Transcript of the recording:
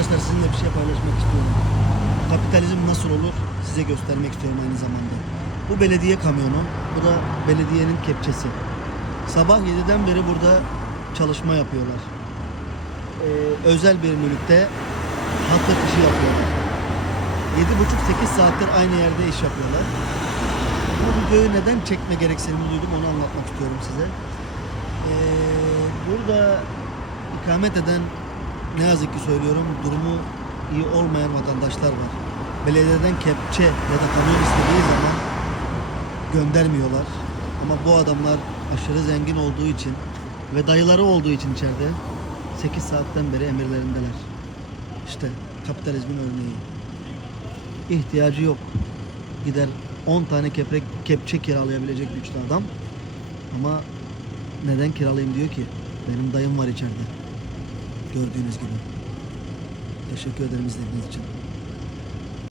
Arkadaşlar sizinle bir şey paylaşmak istiyorum. Kapitalizm nasıl olur size göstermek istiyorum aynı zamanda. Bu belediye kamyonu, bu da belediyenin kepçesi. Sabah 7'den beri burada çalışma yapıyorlar. Ee, özel bir mülkte hafta işi yapıyorlar. 7,5-8 saattir aynı yerde iş yapıyorlar. Bu videoyu neden çekme gereksinimi duydum onu anlatmak istiyorum size. Ee, burada ikamet eden ne yazık ki söylüyorum durumu iyi olmayan vatandaşlar var. Belediyeden kepçe ya da kamyon istediği zaman göndermiyorlar. Ama bu adamlar aşırı zengin olduğu için ve dayıları olduğu için içeride 8 saatten beri emirlerindeler. İşte kapitalizmin örneği. İhtiyacı yok. Gider 10 tane keprek, kepçe kiralayabilecek güçlü adam. Ama neden kiralayayım diyor ki. Benim dayım var içeride. Gördüğünüz gibi. Teşekkür ederim izlediğiniz için.